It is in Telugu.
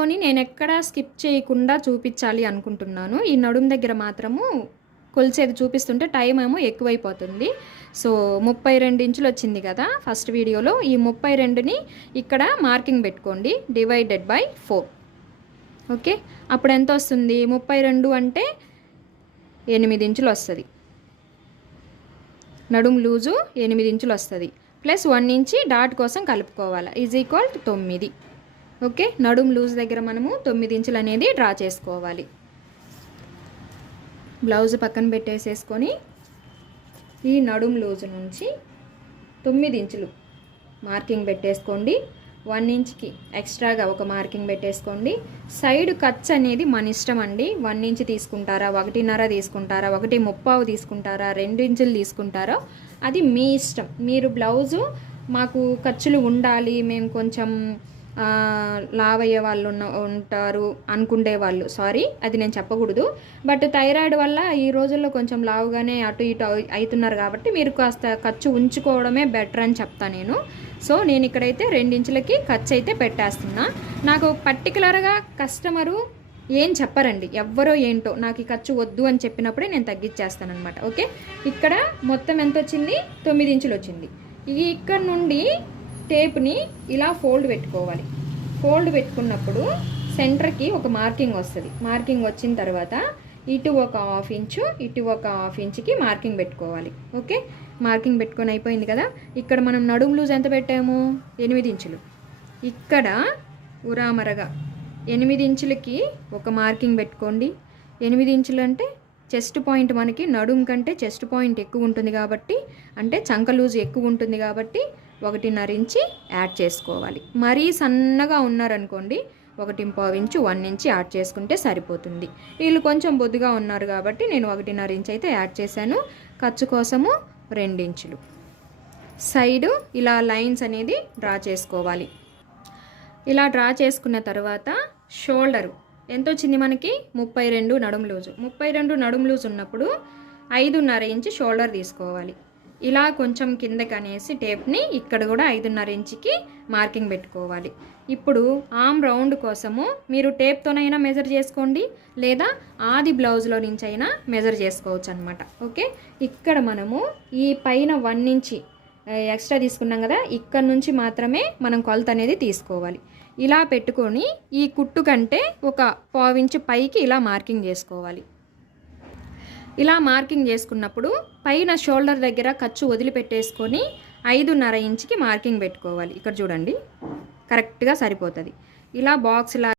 వీడియోని నేను ఎక్కడ స్కిప్ చేయకుండా చూపించాలి అనుకుంటున్నాను. ఈ నడుం దగ్గర మాత్రము కొలిచేది చూపిస్తుంటే టైం ఏమో ఎక్కువైపోతుంది. సో 32 ఇంచులు వచ్చింది కదా ఫస్ట్ వీడియోలో. ఈ 32ని ఇక్కడ మార్కింగ్ పెట్టుకోండి, డివైడెడ్ బై 4. ఓకే, అప్పుడు ఎంత వస్తుంది? 32 అంటే 8 ఇంచులు వస్తుంది. నడుం లూజు 8 ఇంచులు వస్తుంది. ప్లస్ 1 ఇంచి డాట్ కోసం కలుపుకోవాలి, ఈజ్ ఈక్వల్ టు 9. ఓకే, నడుం లూజ్ దగ్గర మనము 9 ఇంచులు అనేది డ్రా చేసుకోవాలి. బ్లౌజ్ పక్కన పెట్టేసేసుకొని ఈ నడుం లూజు నుంచి 9 ఇంచులు మార్కింగ్ పెట్టేసుకోండి. 1 ఇంచ్కి ఎక్స్ట్రాగా ఒక మార్కింగ్ పెట్టేసుకోండి. సైడ్ కట్స్ అనేది మన ఇష్టం అండి. 1 ఇంచ్ తీసుకుంటారా, 1.5 తీసుకుంటారా, 1.35 తీసుకుంటారా, 2 ఇంచులు తీసుకుంటారో అది మీ ఇష్టం. మీరు బ్లౌజు మాకు ఖర్చులు ఉండాలి, మేము కొంచెం లావ్ అయ్యే వాళ్ళు ఉంటారు అనుకుండే వాళ్ళు, సారీ అది నేను చెప్పకూడదు, బట్ థైరాయిడ్ వల్ల ఈ రోజుల్లో కొంచెం లావుగానే అటు ఇటు అవుతున్నారు కాబట్టి మీరు కాస్త ఖర్చు ఉంచుకోవడమే బెటర్ అని చెప్తాను నేను. సో నేను ఇక్కడైతే 2 ఇంచులకి ఖర్చు అయితే పెట్టేస్తున్నా. నాకు పర్టికులర్గా కస్టమరు ఏం చెప్పరండి, ఎవ్వరో ఏంటో నాకు ఈ ఖర్చు వద్దు అని చెప్పినప్పుడే నేను తగ్గించేస్తాను అనమాట. ఓకే, ఇక్కడ మొత్తం ఎంత వచ్చింది? 9 ఇంచులు వచ్చింది. ఇక్కడ నుండి టేప్ని ఇలా ఫోల్డ్ పెట్టుకోవాలి. ఫోల్డ్ పెట్టుకున్నప్పుడు సెంటర్కి ఒక మార్కింగ్ వస్తుంది. మార్కింగ్ వచ్చిన తర్వాత ఇటు ఒక 1/2 ఇంచు, ఇటు ఒక 1/2 ఇంచుకి మార్కింగ్ పెట్టుకోవాలి. ఓకే, మార్కింగ్ పెట్టుకొని అయిపోయింది కదా. ఇక్కడ మనం నడుము లూజ్ ఎంత పెట్టాము? 8 ఇంచులు. ఇక్కడ ఉరామరగా 8 ఇంచులకి ఒక మార్కింగ్ పెట్టుకోండి. 8 ఇంచులు అంటే చెస్ట్ పాయింట్, మనకి నడుము కంటే చెస్ట్ పాయింట్ ఎక్కువ ఉంటుంది కాబట్టి, అంటే చంక లూజ్ ఎక్కువ ఉంటుంది కాబట్టి 1.5 ఇంచి యాడ్ చేసుకోవాలి. మరీ సన్నగా ఉన్నారనుకోండి 1.5 ఇంచు, 1 ఇంచి యాడ్ చేసుకుంటే సరిపోతుంది. వీళ్ళు కొంచెం బొద్దుగా ఉన్నారు కాబట్టి నేను 1.5 ఇంచ్ అయితే యాడ్ చేశాను. ఖర్చు కోసము 2 ఇంచులు. సైడు ఇలా లైన్స్ అనేది డ్రా చేసుకోవాలి. ఇలా డ్రా చేసుకున్న తర్వాత షోల్డరు ఎంత వచ్చింది మనకి? 32 నడుము లూజు. 32 నడుము లూజు ఉన్నప్పుడు 5.5 ఇంచు షోల్డర్ తీసుకోవాలి. ఇలా కొంచెం కిందకి అనేసి టేప్ని ఇక్కడ కూడా 5.5 ఇంచుకి మార్కింగ్ పెట్టుకోవాలి. ఇప్పుడు ఆర్మ్ రౌండ్ కోసము మీరు టేప్తోనైనా మెజర్ చేసుకోండి, లేదా ఆది బ్లౌజ్లో నుంచి అయినా మెజర్ చేసుకోవచ్చు అనమాట. ఓకే, ఇక్కడ మనము ఈ పైన 1 ఇంచి ఎక్స్ట్రా తీసుకున్నాం కదా, ఇక్కడ నుంచి మాత్రమే మనం కొలత అనేది తీసుకోవాలి. ఇలా పెట్టుకొని ఈ కుట్టు కంటే ఒక 1/2 ఇంచు పైకి ఇలా మార్కింగ్ చేసుకోవాలి. ఇలా మార్కింగ్ చేసుకున్నప్పుడు పైన షోల్డర్ దగ్గర ఖర్చు వదిలిపెట్టేసుకొని 5.5 ఇంచుకి మార్కింగ్ పెట్టుకోవాలి. ఇక్కడ చూడండి కరెక్ట్గా సరిపోతుంది. ఇలా బాక్స్